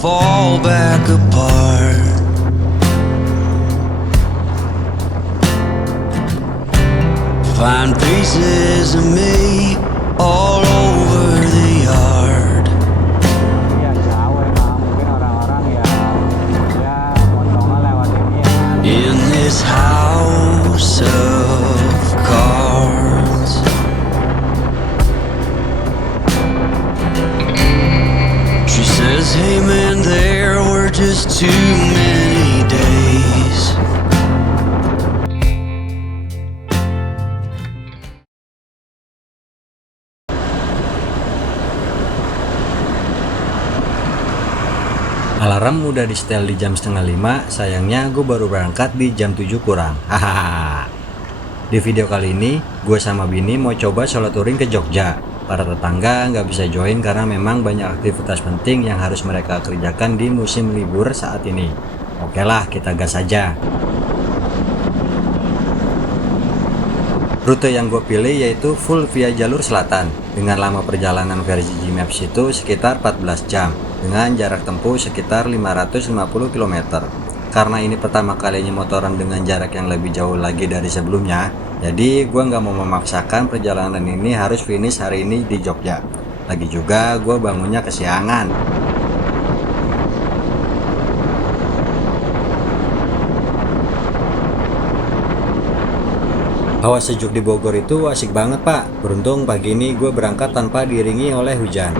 fall back apart. Find pieces of me all over the yard. Ya jauh emang, mungkin orang-orang ya montongnya lewat ini ya. In this house of cards, she says, hey man, there were just too many days. Alarm udah di setel di jam 4:30, sayangnya gue baru berangkat di jam 7 kurang. Hahaha. Di video kali ini, gue sama Bini mau coba solo touring ke Jogja. Para tetangga nggak bisa join karena memang banyak aktivitas penting yang harus mereka kerjakan di musim libur saat ini. Oke lah, kita gas aja. Rute yang gue pilih yaitu full via jalur selatan dengan lama perjalanan versi Gmaps itu sekitar 14 jam dengan jarak tempuh sekitar 550 km. Karena ini pertama kalinya motoran dengan jarak yang lebih jauh lagi dari sebelumnya, jadi gue nggak mau memaksakan perjalanan ini harus finish hari ini di Jogja. Lagi juga gue bangunnya kesiangan. Hawa sejuk di Bogor itu asik banget pak. Beruntung pagi ini gue berangkat tanpa diiringi oleh hujan.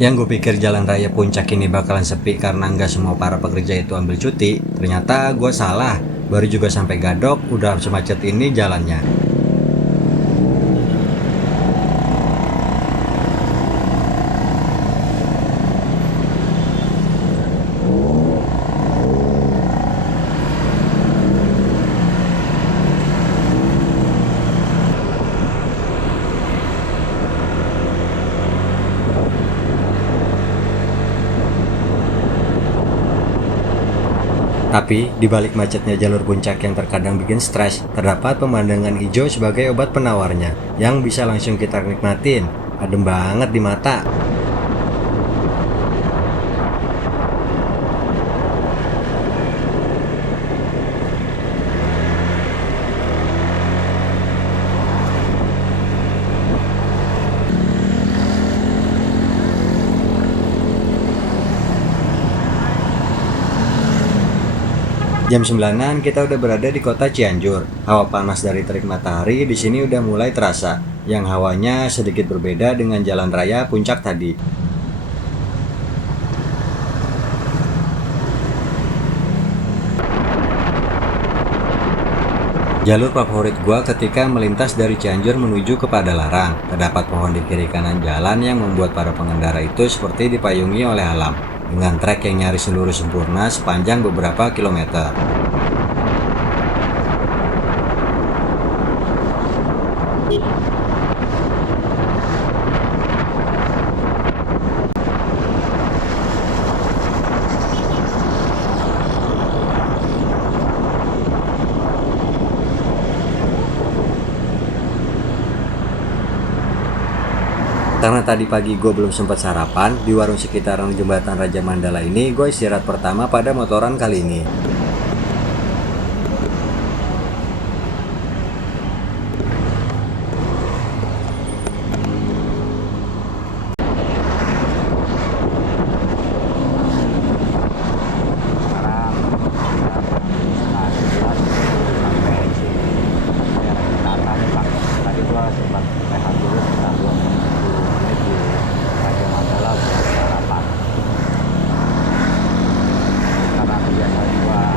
Yang gue pikir jalan raya puncak ini bakalan sepi karena nggak semua para pekerja itu ambil cuti, ternyata gue salah. Baru juga sampai Gadok udah semacet ini jalannya. Tapi, di balik macetnya jalur puncak yang terkadang bikin stres, terdapat pemandangan hijau sebagai obat penawarnya, yang bisa langsung kita nikmatin. Adem banget di mata. Jam 9-an kita udah berada di kota Cianjur. Hawa panas dari terik matahari di sini udah mulai terasa, yang hawanya sedikit berbeda dengan jalan raya puncak tadi. Jalur favorit gua ketika melintas dari Cianjur menuju ke Padalarang. Terdapat pohon di kiri kanan jalan yang membuat para pengendara itu seperti dipayungi oleh alam, dengan trek yang nyaris seluruh sempurna sepanjang beberapa kilometer. Karena tadi pagi gue belum sempat sarapan, di warung sekitaran jembatan Raja Mandala ini gue istirahat pertama pada motoran kali ini. Karena kebiasaan gua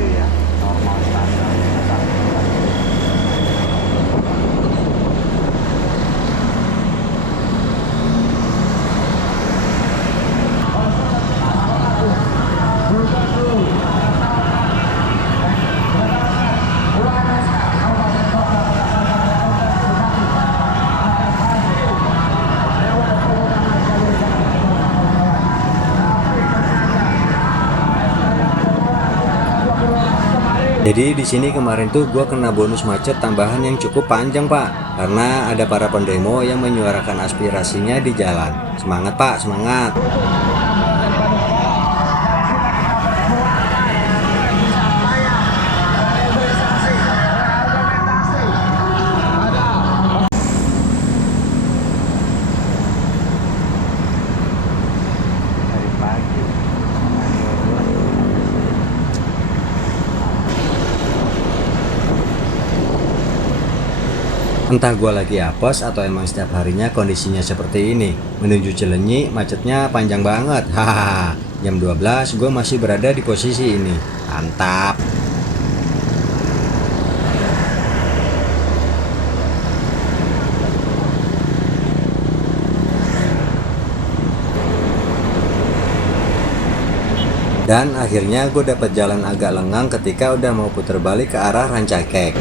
gede ya, normal standar. Jadi di sini kemarin tuh gua kena bonus macet tambahan yang cukup panjang Pak, karena ada para pendemo yang menyuarakan aspirasinya di jalan. Semangat Pak, semangat. Dari pagi. Entah gua lagi apes atau emang setiap harinya kondisinya seperti ini. Menuju Cilenyi macetnya panjang banget. Hahaha. Jam 12 gua masih berada di posisi ini. Mantap. Dan akhirnya gue dapat jalan agak lengang ketika udah mau putar balik ke arah Rancaikek.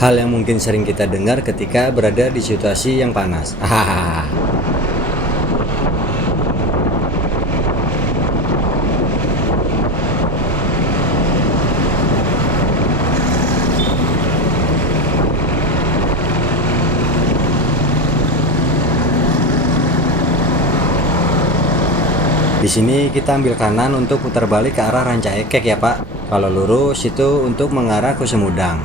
Hal yang mungkin sering kita dengar ketika berada di situasi yang panas. Hahaha. Di sini kita ambil kanan untuk putar balik ke arah Rancaikek ya Pak. Kalau lurus itu untuk mengarah ke Sumedang.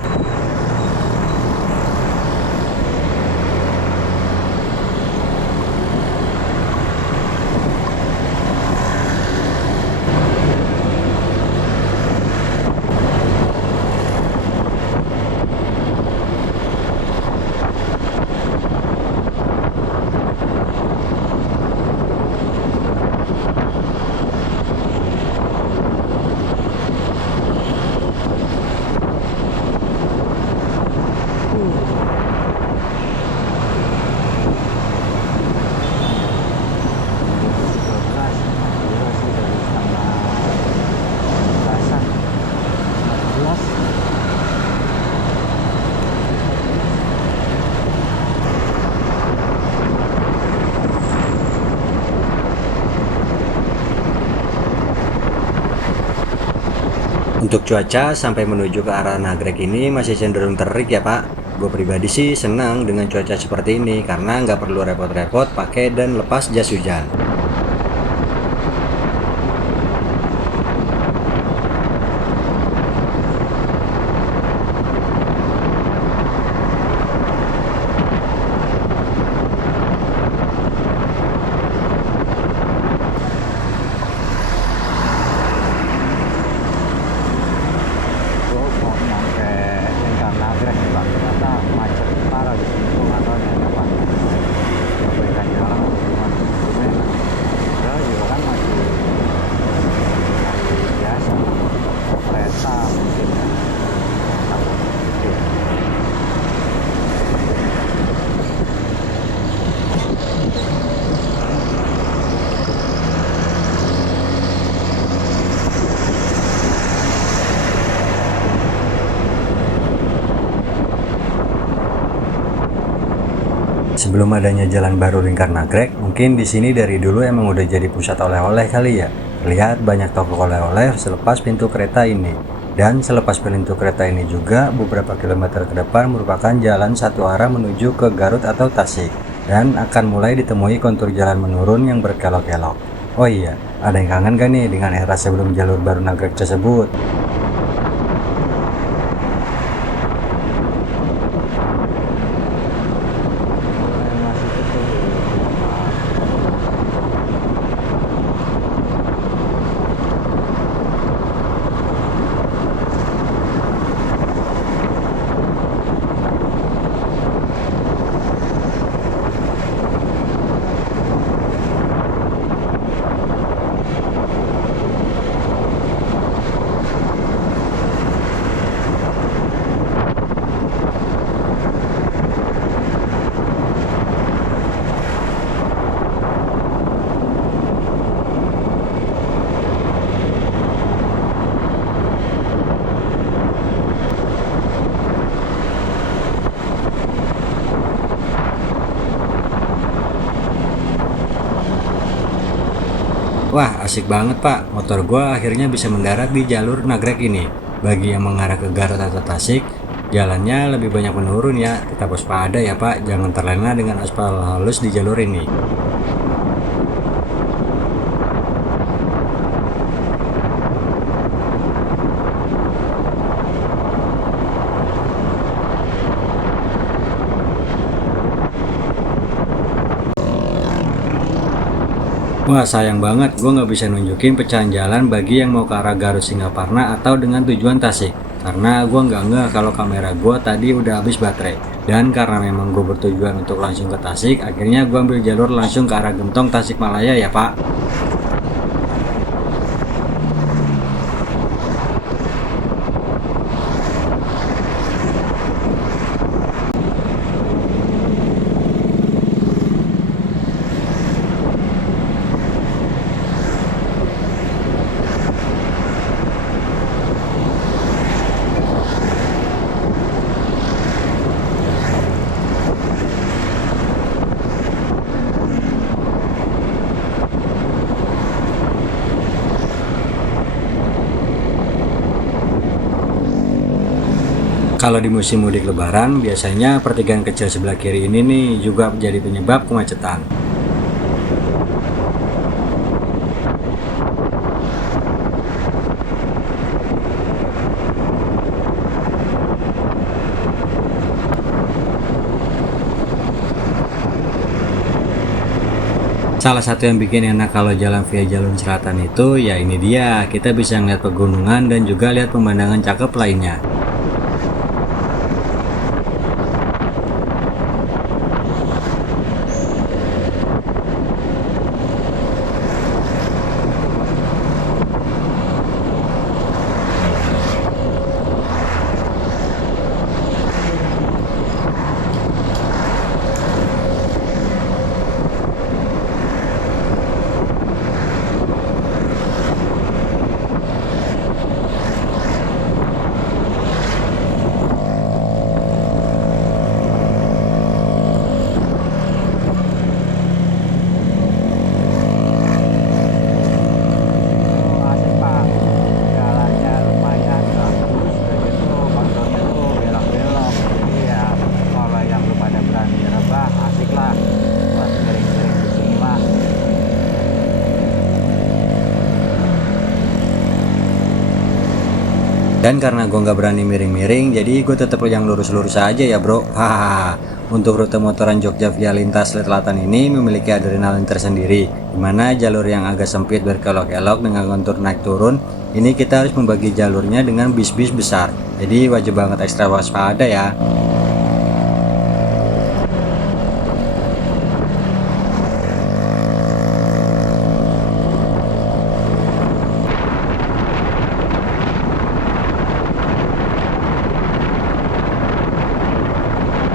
Untuk cuaca sampai menuju ke arah Nagrek ini masih cenderung terik ya Pak. Gue pribadi sih senang dengan cuaca seperti ini karena nggak perlu repot-repot pakai dan lepas jas hujan. Sebelum adanya jalan baru Lingkar Nagrek, mungkin di sini dari dulu emang udah jadi pusat oleh-oleh kali ya. Lihat banyak toko oleh-oleh selepas pintu kereta ini. Dan selepas pintu kereta ini juga beberapa kilometer ke depan merupakan jalan satu arah menuju ke Garut atau Tasik. Dan akan mulai ditemui kontur jalan menurun yang berkelok-kelok. Oh iya, ada yang kangen gak nih dengan era sebelum jalur baru nagrek tersebut? Masih tutup. Wah, asik banget Pak. Motor gua akhirnya bisa mendarat di jalur nagrek ini. Bagi yang mengarah ke Garut atau Tasik, jalannya lebih banyak menurun ya. Tetap waspada ya Pak, jangan terlena dengan aspal halus di jalur ini. Wah, sayang banget gue nggak bisa nunjukin pecahan jalan bagi yang mau ke arah Garut Singaparna atau dengan tujuan Tasik. Karena gue nggak ngeh kalau kamera gue tadi udah habis baterai. Dan karena memang gue bertujuan untuk langsung ke Tasik, akhirnya gue ambil jalur langsung ke arah Gentong Tasikmalaya ya Pak. Kalau di musim mudik lebaran, biasanya pertigaan kecil sebelah kiri ini nih juga menjadi penyebab kemacetan. Salah satu yang bikin enak kalau jalan via jalur selatan itu, ya ini dia, kita bisa ngeliat pegunungan dan juga lihat pemandangan cakep lainnya. Asik Pak, jalannya lumayan bagus, dan itu kontrolnya tuh belok-belok. Jadi ya kalau yang lu pada berani rebah, asik lah buat sering-sering di sini mah. Dan karena gue nggak berani miring-miring, jadi gue tetap yang lurus-lurus aja ya bro. Hahaha. Untuk rute motoran Jogja via lintas selatan ini memiliki adrenalin tersendiri, dimana jalur yang agak sempit berkelok-kelok dengan kontur naik turun, ini kita harus membagi jalurnya dengan bis-bis besar. Jadi wajib banget ekstra waspada ya.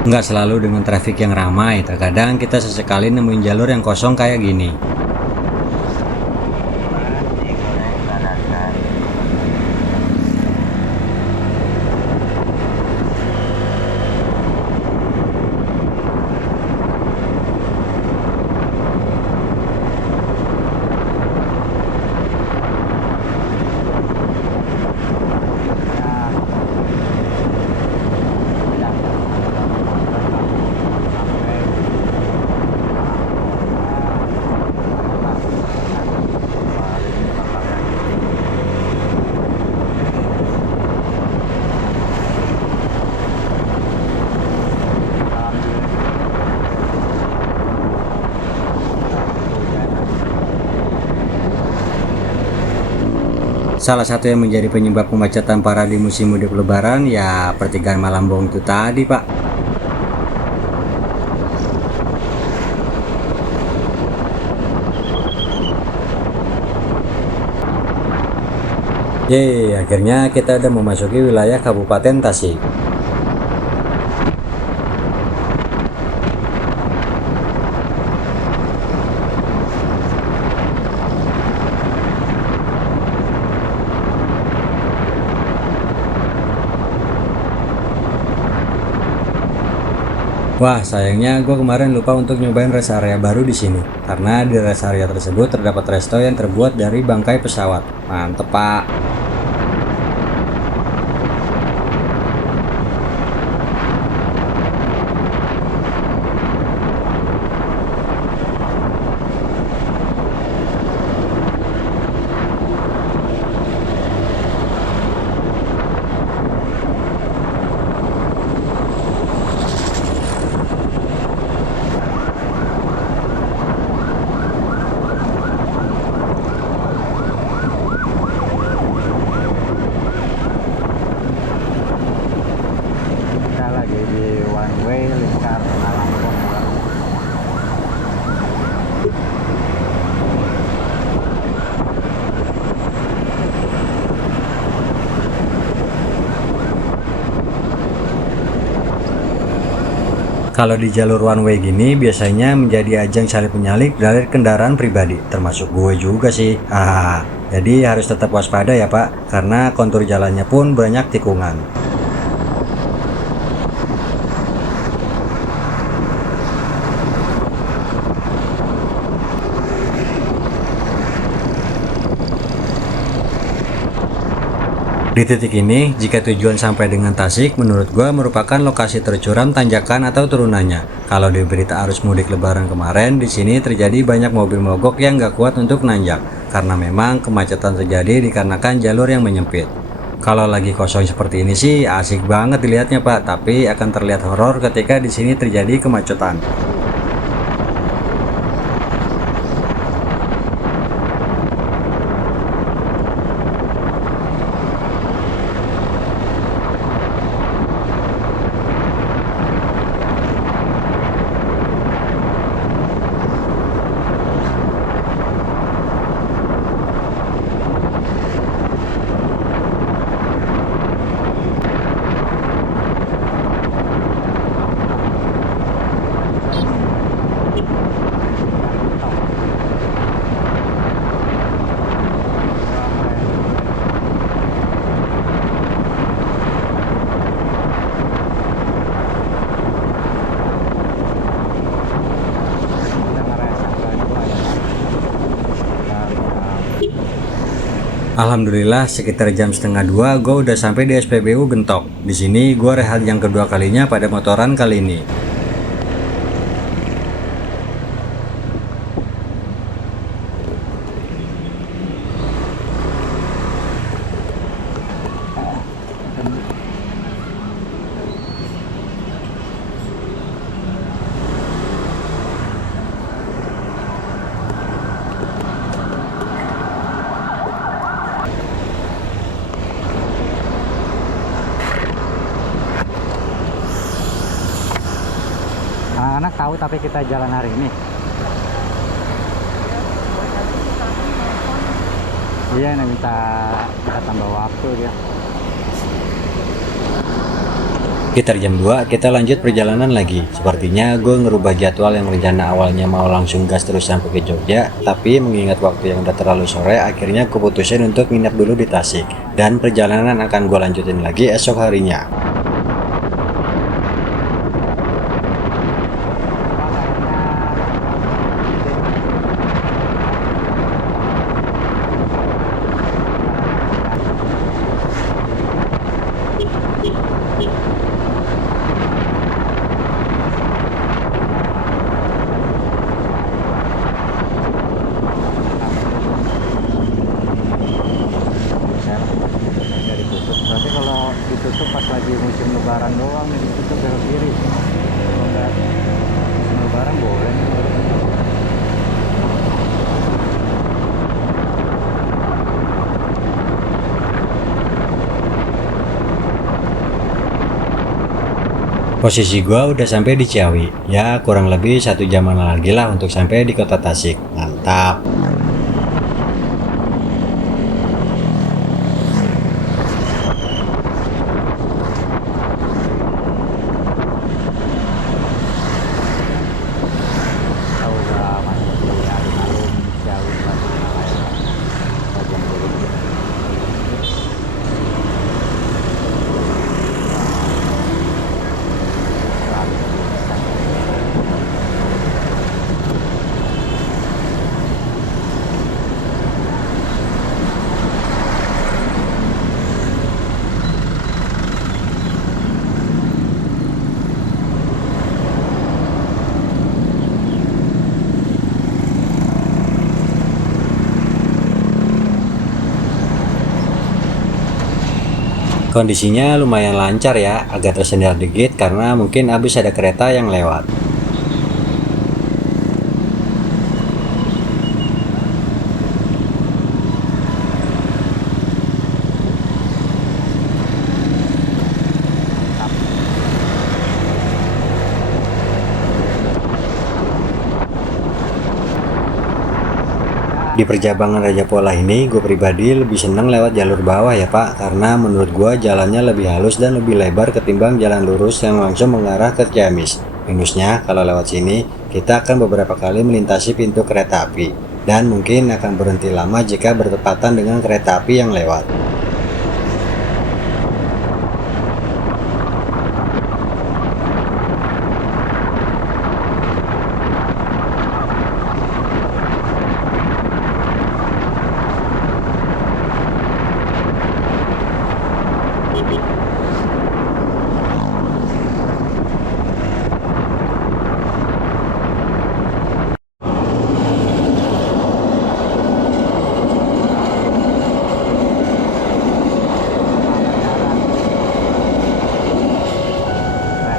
Nggak selalu dengan traffic yang ramai, terkadang kita sesekali nemuin jalur yang kosong kayak gini. Salah satu yang menjadi penyebab kemacetan parah di musim mudik lebaran ya pertigaan Malambong itu tadi, Pak. Yeay, akhirnya kita udah memasuki wilayah Kabupaten Tasik. Wah, sayangnya gue kemarin lupa untuk nyobain rest area baru di sini. Karena di rest area tersebut terdapat resto yang terbuat dari bangkai pesawat. Mantep, Pak. Kita lagi di one way lingkar Malambong. Kalau di jalur one way gini biasanya menjadi ajang salip menyalip dari kendaraan pribadi, termasuk gue juga sih. Jadi harus tetap waspada ya, Pak, karena kontur jalannya pun banyak tikungan. Di titik ini, jika tujuan sampai dengan Tasik, menurut gua merupakan lokasi tercuram tanjakan atau turunannya. Kalau di berita arus mudik lebaran kemarin, di sini terjadi banyak mobil mogok yang gak kuat untuk nanjak, karena memang kemacetan terjadi dikarenakan jalur yang menyempit. Kalau lagi kosong seperti ini sih asik banget dilihatnya, Pak, tapi akan terlihat horor ketika di sini terjadi kemacetan. Alhamdulillah sekitar jam setengah 2 gue udah sampai di SPBU Gentok. Di sini gue rehat yang kedua kalinya pada motoran kali ini. Anak-anak tahu tapi kita jalan hari ini. Iya, nih minta kita tambah waktu dia. Sekitar jam 2 kita lanjut perjalanan lagi. Sepertinya gue ngerubah jadwal yang rencana awalnya mau langsung gas terus sampai ke Jogja, tapi mengingat waktu yang udah terlalu sore, akhirnya keputusan untuk nginep dulu di Tasik. Dan perjalanan akan gue lanjutin lagi esok harinya. Berarti kalau ditutup pas lagi Posisi gua udah sampai di Ciawi. Ya kurang lebih 1 jaman lagi lah untuk sampai di kota Tasik. Mantap. Kita udah masuk di alun-alun Ciawi Tasikmalaya, bagian burung. Kondisinya lumayan lancar ya, agak tersendat dikit karena mungkin habis ada kereta yang lewat. Di perjabangan Raja Pola ini, gue pribadi lebih seneng lewat jalur bawah ya Pak, karena menurut gue jalannya lebih halus dan lebih lebar ketimbang jalan lurus yang langsung mengarah ke Ciamis. Minusnya, kalau lewat sini, kita akan beberapa kali melintasi pintu kereta api, dan mungkin akan berhenti lama jika bertepatan dengan kereta api yang lewat.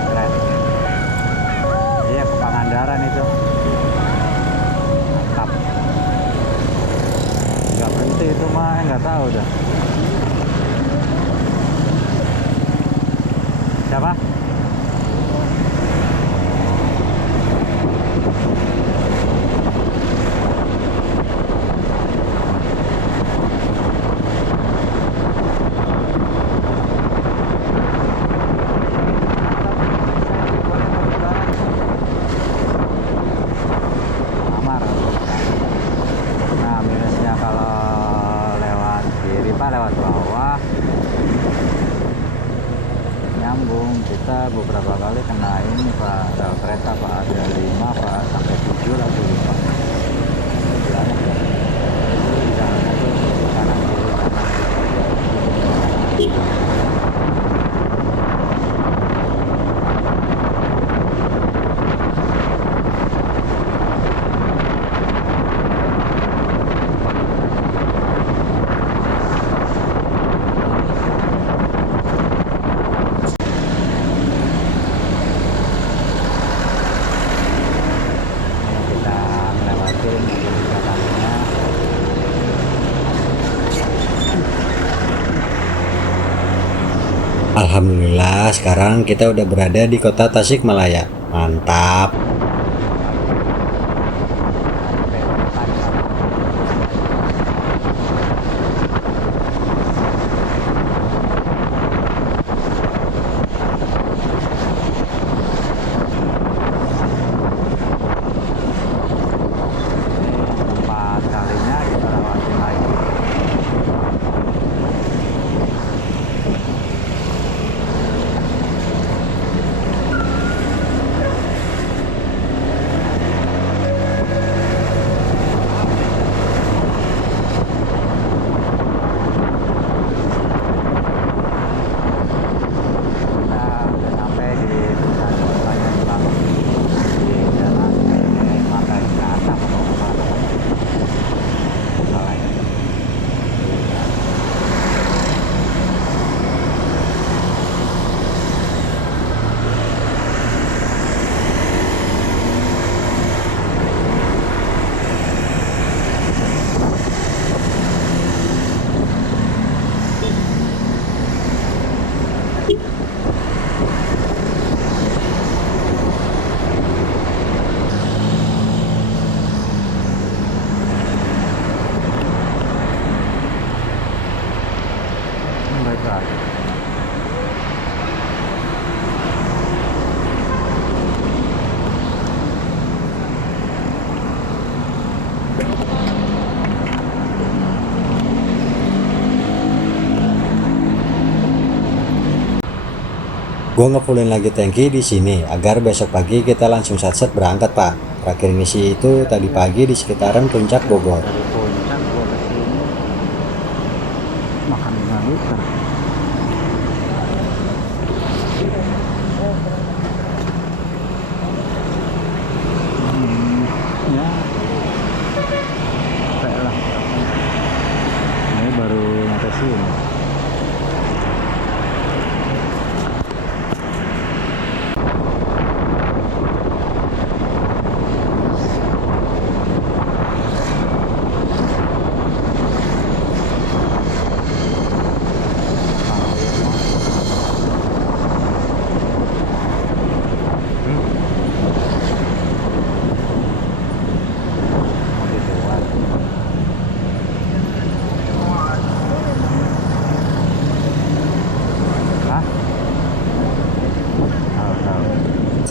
Keren. Iya, ke Pangandaran itu. Mantap. Nggak berhenti itu mah, nggak tahu dah. Siapa? Amar. Nah, minusnya kalau lewat kiri Pak, lewat bawah nyambung, kita beberapa kali kena ini Pak, rel kereta Pak, ada 5 Pak, sampai 7 lah dulu Pak. Jalannya tuh kanan kiri kanan kiri. Kita melewatin jalannya. Alhamdulillah, sekarang kita udah berada di kota Tasikmalaya. Mantap. Tempat kalinya kita lewatin lagi. Gue ngefullin lagi tangki di sini agar besok pagi kita langsung satset berangkat pak. Terakhir ngisi itu tadi pagi di sekitaran Puncak Bogor. Dari puncak gua ke sini makan 5 liter. Ya capek lah, ini baru nyampe sini.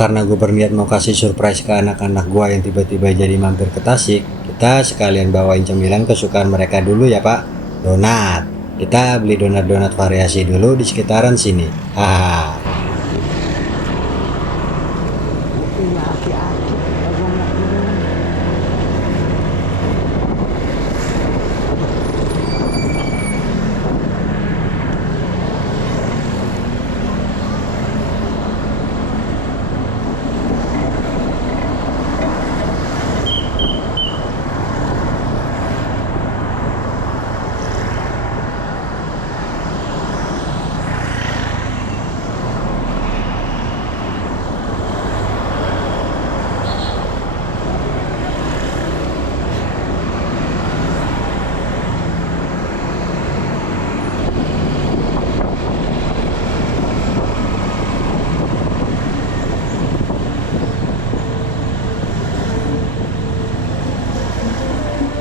Karena gue berniat mau kasih surprise ke anak-anak gue yang tiba-tiba jadi mampir ke Tasik, kita sekalian bawain cemilan kesukaan mereka dulu ya pak, donat. Kita beli donat-donat variasi dulu di sekitaran sini. Haha.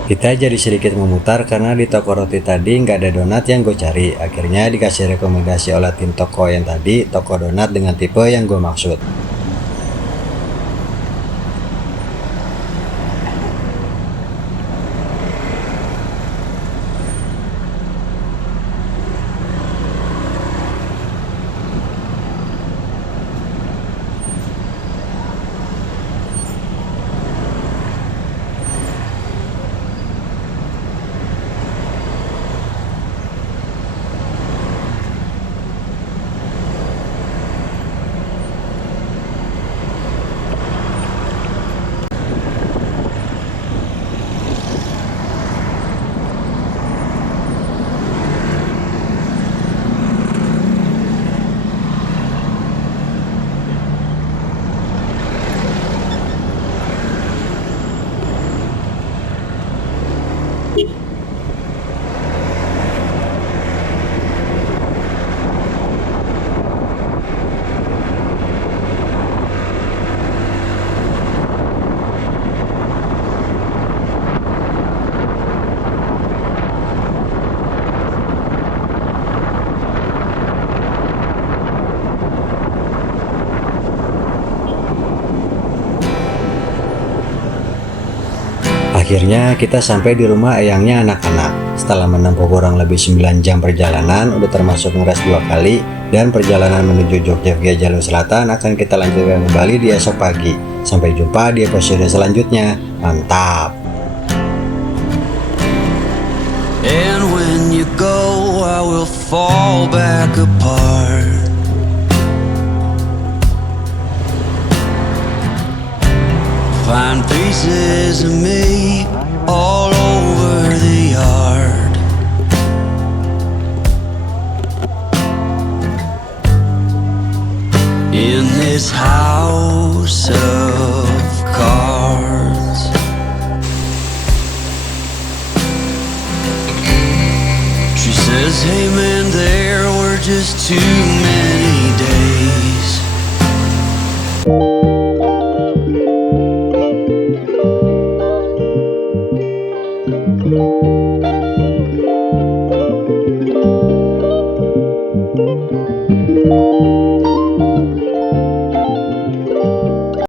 Kita jadi sedikit memutar karena di toko roti tadi nggak ada donat yang gue cari. Akhirnya dikasih rekomendasi oleh tim toko yang tadi, toko donat dengan tipe yang gue maksud. Akhirnya kita sampai di rumah eyangnya anak-anak. Setelah menempuh kurang lebih 9 jam perjalanan, udah termasuk ngeres 2 kali, dan perjalanan menuju Jogja via jalur selatan akan kita lanjutkan kembali di esok pagi. Sampai jumpa di episode selanjutnya. Mantap! And when you go, I will fall back apart. Find pieces of me all over the yard. In this house of cards. She says, hey man, there were just too many